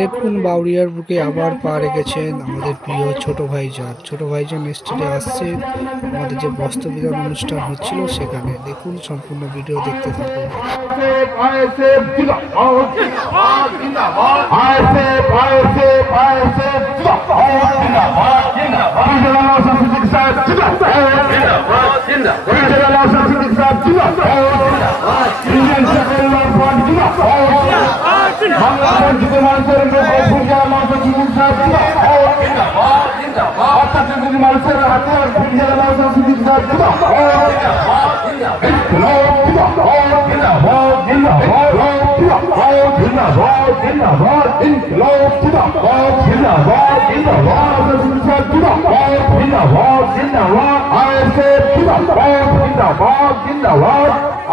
দেখুন বাউরিয়ার বুকে আবার পা রেখেছেন আমাদের প্রিয় ছোট ভাইজান। ছোট ভাইজান স্টেটে আসছে। আমাদের যে বস্ত্র বিধান অনুষ্ঠান হচ্ছিল সেখানে। দেখুন সম্পূর্ণ ভিডিও দেখতে থাকুন। জিন্দাবাদ জিন্দাবাদ জিন্দাবাদ রিজনাল হাউস সিদ্দিক সাহেব জিন্দাবাদ জিন্দাবাদ রিজনাল হাউস সিদ্দিক সাহেব জিন্দাবাদ ইন্ডিয়ান সেকুলার ফ্রন্ট জিন্দাবাদ বাংলা বঞ্চিত মানুষের ভূমিকা মানুষ সিদ্দিক সাহেব জিন্দাবাদ জিন্দাবাদ অর্থাৎ যদি মানুষের হাতে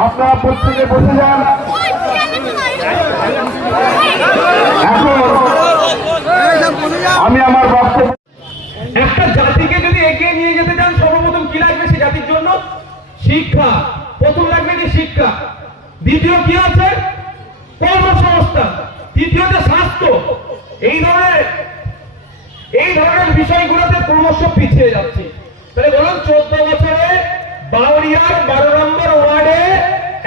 আপনারা প্রত্যেকে বসে যান। আমি আমার একটা জাতিকে যদি এগিয়ে নিয়ে যেতে চান, সর্বপ্রথম কি লাগবে সেই জাতির জন্য? শিক্ষা। প্রথম লাগবে কি শিক্ষা? দ্বিতীয় কি আছে? কর্মসংস্থান। তৃতীয়ত স্বাস্থ্য। এই ধরনের এই ধরনের বিষয়গুলোতে ক্রমশ পিছিয়ে যাচ্ছে। তাহলে বলুন, চোদ্দ বছরে বাউরিয়ার বারো নম্বর ওয়ার্ডে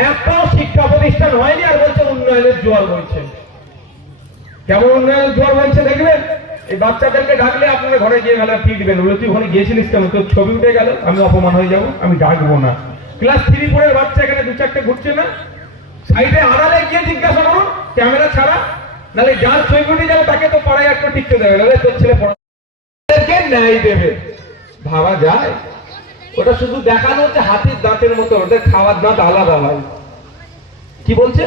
একটাও শিক্ষা প্রতিষ্ঠান হয়নি, আর বলছে উন্নয়নের জোয়ার বইছে। কেমন উন্নয়নের জোয়ার বইছে দেখবেন এই বাচ্চাদেরকে ডাকলে আপনারা ঘরে গিয়ে গেলে পিটবেন বলে, তুই ওখানে গিয়েছিলিস কেন? তোর ছবি উঠে গেল, আমি অপমান হয়ে যাব, আমি ডাকবো না। ক্লাস থ্রি ফোরের বাচ্চা এখানে দু চারটে ঘুরছে না। সাইডে আড়ালে গিয়ে জিজ্ঞাসা করুন ক্যামেরা ছাড়া। নাহলে যার ছবি উঠে যাবে, তাকে তো পড়ায় একটু টিকতে দেবে। নাহলে তোর ছেলে পড়া ওদেরকে ন্যায় দেবে। ভাবা যায়। ওটা শুধু দেখানো হচ্ছে হাতির দাঁতের মতো, ওদের খাওয়ার দাঁত আলাদা হয় কি বলছে?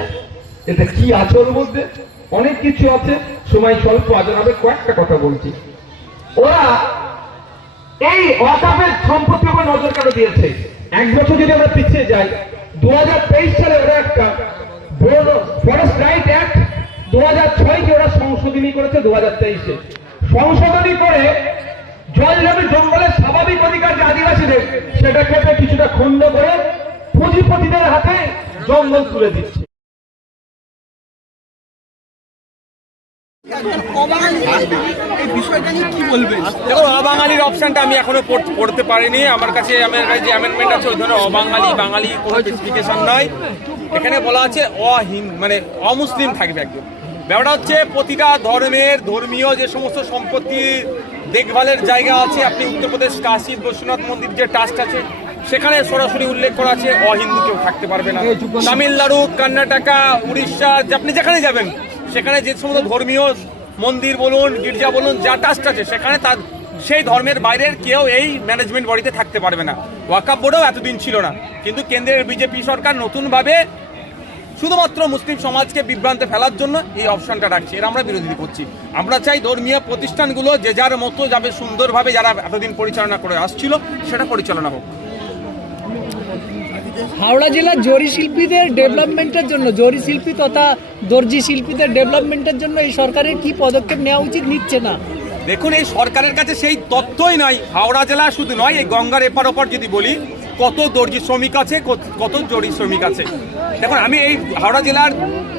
এতে কি আছে ওর মধ্যে অনেক কিছু আছে, সময় স্বল্প আজনাবে কয়েকটা কথা বলছি। ওরা এই অকাপের সম্পত্তির উপর নজর কেন দিয়েছে? এক বছর যদি আমরা পিছিয়ে যাই দু সালে ওরা একটা ফরেস্ট রাইট অ্যাক্ট দু হাজার ওরা সংশোধনী করেছে দু হাজার তেইশে। সংশোধনী করে জল জমি জঙ্গলের স্বাভাবিক অধিকার যে আদিবাসীদের, সেটাকে কিছুটা খণ্ড করে পুঁজিপতিদের হাতে জঙ্গল তুলে দিচ্ছে। দেখো, অবাঙালির অপশনটা আমি এখনও পড়তে পারিনি। আমার কাছে আমার কাছে যে অ্যামেন্ডমেন্ট আছে, ওই ধরনের অবাঙালি, বাঙালি কোনো স্পেসিফিকেশন নয় এখানে বলা আছে অহিন মানে অমুসলিম থাকবে একদম ব্যাপারটা হচ্ছে প্রতিটা ধর্মের ধর্মীয় যে সমস্ত সম্পত্তি দেখভালের জায়গা আছে, আপনি উত্তরপ্রদেশ কাশী বৈশ্বনাথ মন্দির যে ট্রাস্ট আছে, সেখানে সরাসরি উল্লেখ করা আছে অহিন্দু কেউ থাকতে পারবে না। তামিলনাড়ু, কর্ণাটকা, উড়িষ্যা আপনি যেখানে যাবেন সেখানে যে সমস্ত ধর্মীয় মন্দির বলুন, গির্জা বলুন, যা ট্রাস্ট আছে, সেখানে তার, সেই ধর্মের বাইরের কেউ এই ম্যানেজমেন্ট বডিতে থাকতে পারবে না। ওয়াকাপ বোর্ডও এতদিন ছিল না। কিন্তু কেন্দ্রের বিজেপি সরকার নতুনভাবে শুধুমাত্র মুসলিম সমাজকে বিভ্রান্তে ফেলার জন্য এই অপশনটা রাখছি। এর আমরা বিরোধী করছি। আমরা চাই ধর্মীয় প্রতিষ্ঠানগুলো যে যার মতো যাবে সুন্দরভাবে যারা এতদিন পরিচালনা করে আসছিল, সেটা পরিচালনা হোক। হাওড়া জেলার জরি শিল্পীদের ডেভেলপমেন্টের জন্য, জরি শিল্পী তথা দর্জি শিল্পীদের ডেভেলপমেন্টের জন্য এই সরকারের কি পদক্ষেপ নেওয়া উচিত নিচ্ছে না? দেখুন, এই সরকারের কাছে সেই তথ্যই নয় হাওড়া জেলা শুধু নয়, এই গঙ্গার এপার ওপার যদি বলি, কত দর্জি শ্রমিক আছে, কত- জরি শ্রমিক আছে। দেখুন, আমি এই হাওড়া জেলার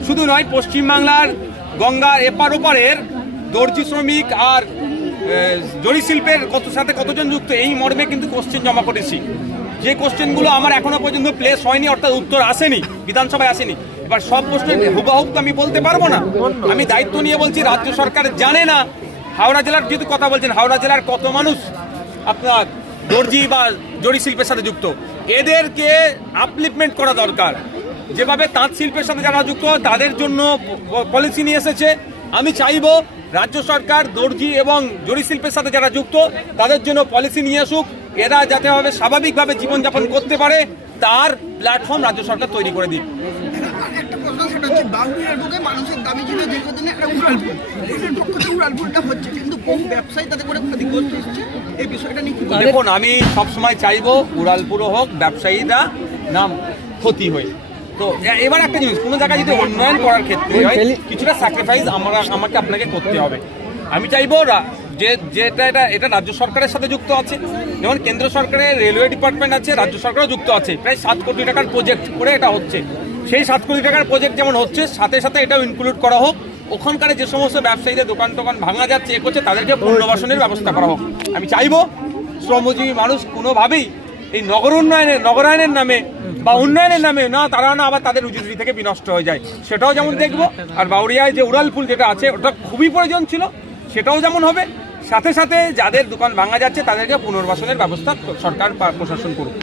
শুধু নয়, পশ্চিমবাংলার গঙ্গার এপার ওপারের দর্জি শ্রমিক আর জরি শিল্পের কত, সাথে কতজন যুক্ত, এই মর্মে কিন্তু কোশ্চেন জমা করেছি। যে কোশ্চেনগুলো আমার এখনও পর্যন্ত প্লেস হয়নি, অর্থাৎ উত্তর আসেনি, বিধানসভায় আসেনি, এবার সব প্রশ্নের হুবাহুব তো আমি বলতে পারব না। আমি দায়িত্ব নিয়ে বলছি, রাজ্য সরকার জানে না। হাওড়া জেলার যেহেতু কথা বলছেন, হাওড়া জেলার কত মানুষ আপনার দর্জি বা জরি শিল্পের সাথে যুক্ত? এদেরকে আপলিপমেন্ট করা দরকার। যেভাবে তাঁত শিল্পের সাথে যারা যুক্ত, তাদের জন্য পলিসি নিয়ে এসেছে। আমি চাইব রাজ্য সরকার, দর্জি এবং জরি শিল্পের সাথে যারা যুক্ত, তাদের জন্য পলিসি নিয়ে আসুক। এরা যাতে ভাবে স্বাভাবিকভাবে জীবনযাপন করতে পারে তার প্ল্যাটফর্ম রাজ্য সরকার তৈরি করে দিক। একটা প্রশ্ন সেটা হচ্ছে বাউরিয়ার বুকে মানুষের দাবি ছিল দীর্ঘদিনে একটা উড়ালপুর এটার পক্ষ থেকে উড়ালপুরটা হচ্ছে কিন্তু কোন ব্যবসায়ী তাতে করে ক্ষতিগ্রস্ত হচ্ছে এই বিষয়টা নিয়ে দেখুন আমি সবসময় চাইব উড়ালপুরও হোক ব্যবসায়ীরা নাম ক্ষতি হয়ে। তো এবার একটা জিনিস কোনো জায়গায় যদি উন্নয়ন করার ক্ষেত্রে হয় কিছুটা স্যাক্রিফাইস আমরা আমাকে আপনাকে করতে হবে। আমি চাইব রা- যে যেটা এটা এটা রাজ্য সরকারের সাথে যুক্ত আছে। যেমন কেন্দ্র সরকারের রেলওয়ে ডিপার্টমেন্ট আছে, রাজ্য সরকারও যুক্ত আছে। প্রায় সাত কোটি টাকার প্রজেক্ট করে এটা হচ্ছে। সেই সাত কোটি টাকার প্রজেক্ট যেমন হচ্ছে, সাথে সাথে এটাও ইনক্লুড করা হোক। ওখানকার যে সমস্ত ব্যবসায়ীদের দোকান টোকান ভাঙা যাচ্ছে, এ করছে, তাদেরকে পুনর্বাসনের ব্যবস্থা করা হোক। আমি চাইব শ্রমজীবী মানুষ কোনোভাবেই এই নগর উন্নয়নের, নগরায়নের নামে বা উন্নয়নের নামে না, তারা না আবার তাদের রুজি থেকে বিনষ্ট হয়ে যায়। সেটাও যেমন দেখব। আর বাউরিয়ায় যে উড়ালপুল যেটা আছে, ওটা খুবই প্রয়োজন ছিল। সেটাও যেমন হবে। সাথে সাথে যাদের দোকান ভাঙা যাচ্ছে তাদেরকে পুনর্বাসনের ব্যবস্থা সরকার প্রশাসন করুক।